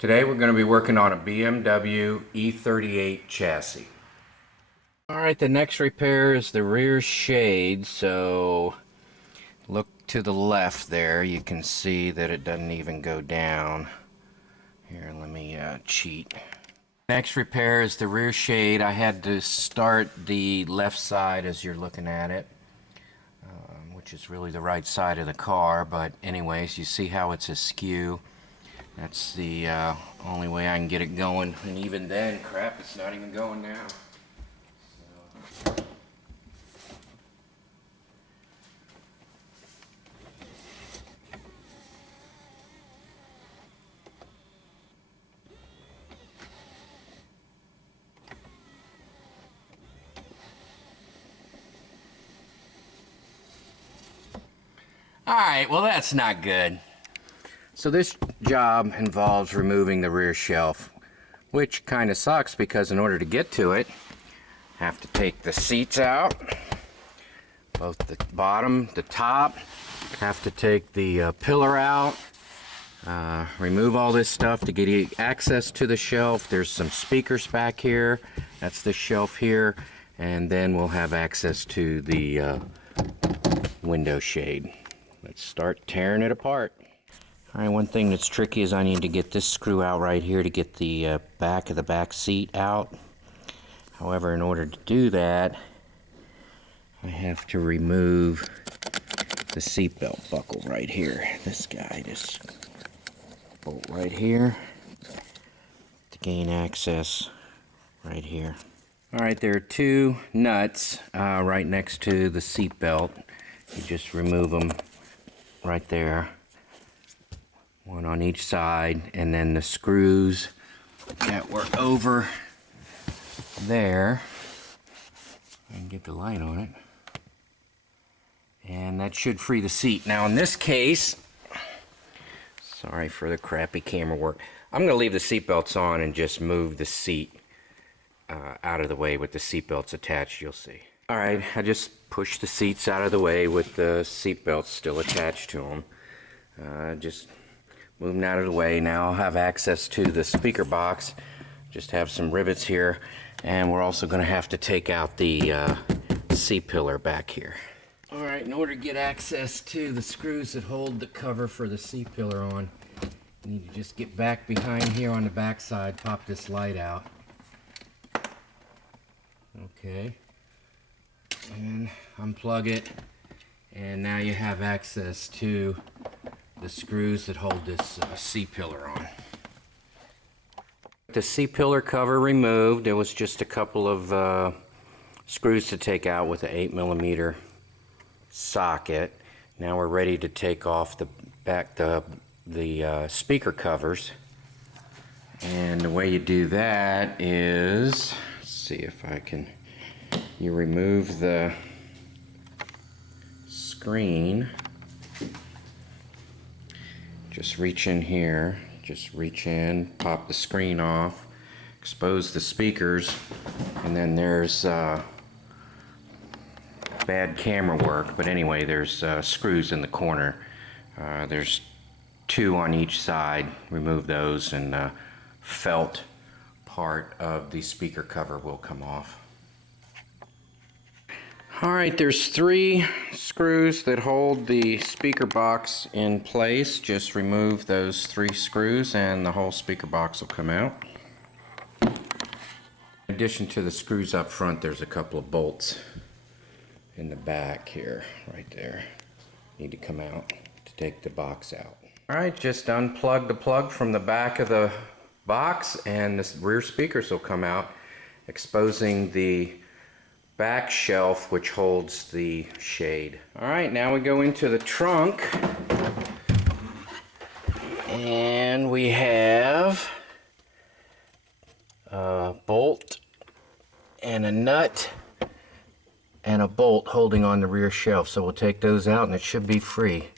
Today we're going to be working on a BMW E38 chassis. Alright, the next repair is the rear shade, so look to the left there. You can see that it doesn't even go down. Here, let me cheat. Next repair is the rear shade. I had to start the left side as you're looking at it, which is really the right side of the car, but anyways, you see how it's askew. That's the only way I can get it going, and even then, crap, it's not even going now. So. Alright, well that's not good. So this job involves removing the rear shelf, which kind of sucks because in order to get to it, I have to take the seats out, both the bottom, the top, have to take the pillar out, remove all this stuff to get access to the shelf. There's some speakers back here, that's the shelf here, and then we'll have access to the window shade. Let's start tearing it apart. Alright, one thing that's tricky is I need to get this screw out right here to get the back of the back seat out. However, in order to do that, I have to remove the seatbelt buckle right here. This guy, just bolt right here to gain access right here. Alright, there are two nuts right next to the seatbelt. You just remove them right there. One on each side, and then the screws that were over there. I can get the light on it. And that should free the seat. Now in this case, sorry for the crappy camera work, I'm going to leave the seat belts on and just move the seat out of the way with the seat belts attached, you'll see. Alright, I just pushed the seats out of the way with the seat belts still attached to them. Just move them out of the way. Now I'll have access to the speaker box. Just have some rivets here, and we're also going to have to take out the C-pillar back here. Alright, in order to get access to the screws that hold the cover for the C-pillar on, you need to just get back behind here on the back side, pop this light out. Okay. And unplug it, and now you have access to the screws that hold this C-pillar on. The C-pillar cover removed. There was just a couple of screws to take out with an 8mm socket. Now we're ready to take off the speaker covers. And the way you do that is, let's see if I can, you remove the screen. Just reach in here, just reach in, pop the screen off, expose the speakers, and then there's bad camera work, but anyway, there's screws in the corner. There's two on each side. Remove those, and the felt part of the speaker cover will come off. Alright, there's three screws that hold the speaker box in place. Just remove those three screws and the whole speaker box will come out. In addition to the screws up front, there's a couple of bolts in the back here, right there. Need to come out to take the box out. Alright, just unplug the plug from the back of the box and the rear speakers will come out, exposing the back shelf which holds the shade. Alright, now we go into the trunk, and we have a bolt and a nut and a bolt holding on the rear shelf, so we'll take those out and it should be free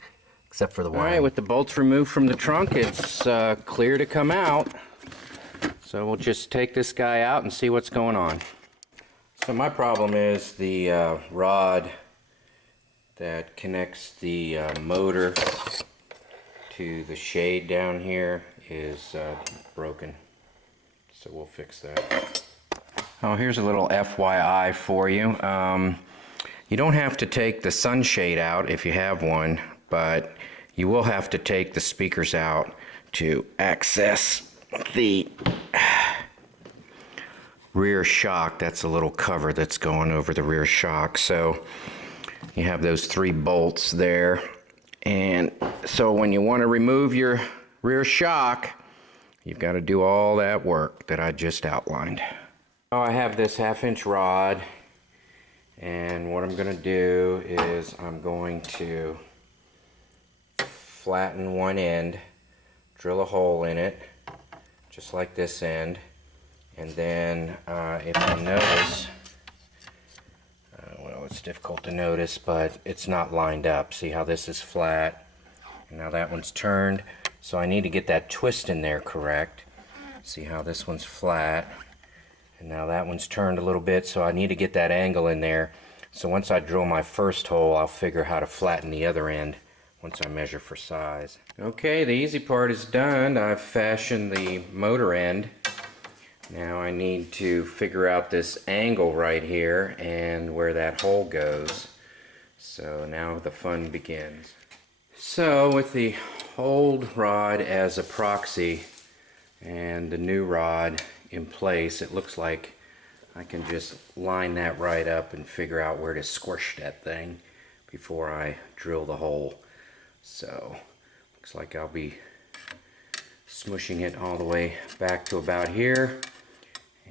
except for the wire. Alright, with the bolts removed from the trunk, it's clear to come out, so we'll just take this guy out and see what's going on. So my problem is the rod that connects the motor to the shade down here is broken. So we'll fix that. Oh, here's a little FYI for you. You don't have to take the sunshade out if you have one, but you will have to take the speakers out to access the rear shock. That's a little cover that's going over the rear shock. So you have those 3 bolts there. And so when you want to remove your rear shock, you've got to do all that work that I just outlined. Oh, I have this 1/2-inch rod, and what I'm going to do is I'm going to flatten one end, drill a hole in it, just like this end, and then if you notice, well, it's difficult to notice, but it's not lined up. See how this is flat, and now that one's turned, so I need to get that twist in there correct. See how this one's flat, and now that one's turned a little bit, so I need to get that angle in there. So once I drill my first hole, I'll figure how to flatten the other end once I measure for size. Okay, the easy part is done. I've fashioned the motor end. Now I need to figure out this angle right here and where that hole goes. So now the fun begins. So with the old rod as a proxy and the new rod in place, it looks like I can just line that right up and figure out where to squish that thing before I drill the hole. So looks like I'll be smushing it all the way back to about here,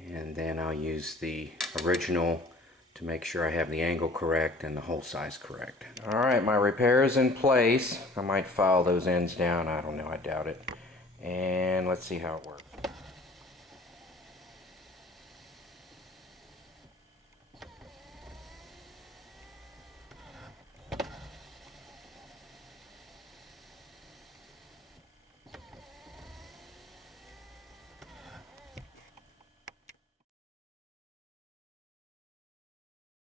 and then I'll use the original to make sure I have the angle correct and the hole size correct. Alright, my repair is in place. I might file those ends down, I don't know, I doubt it. And let's see how it works.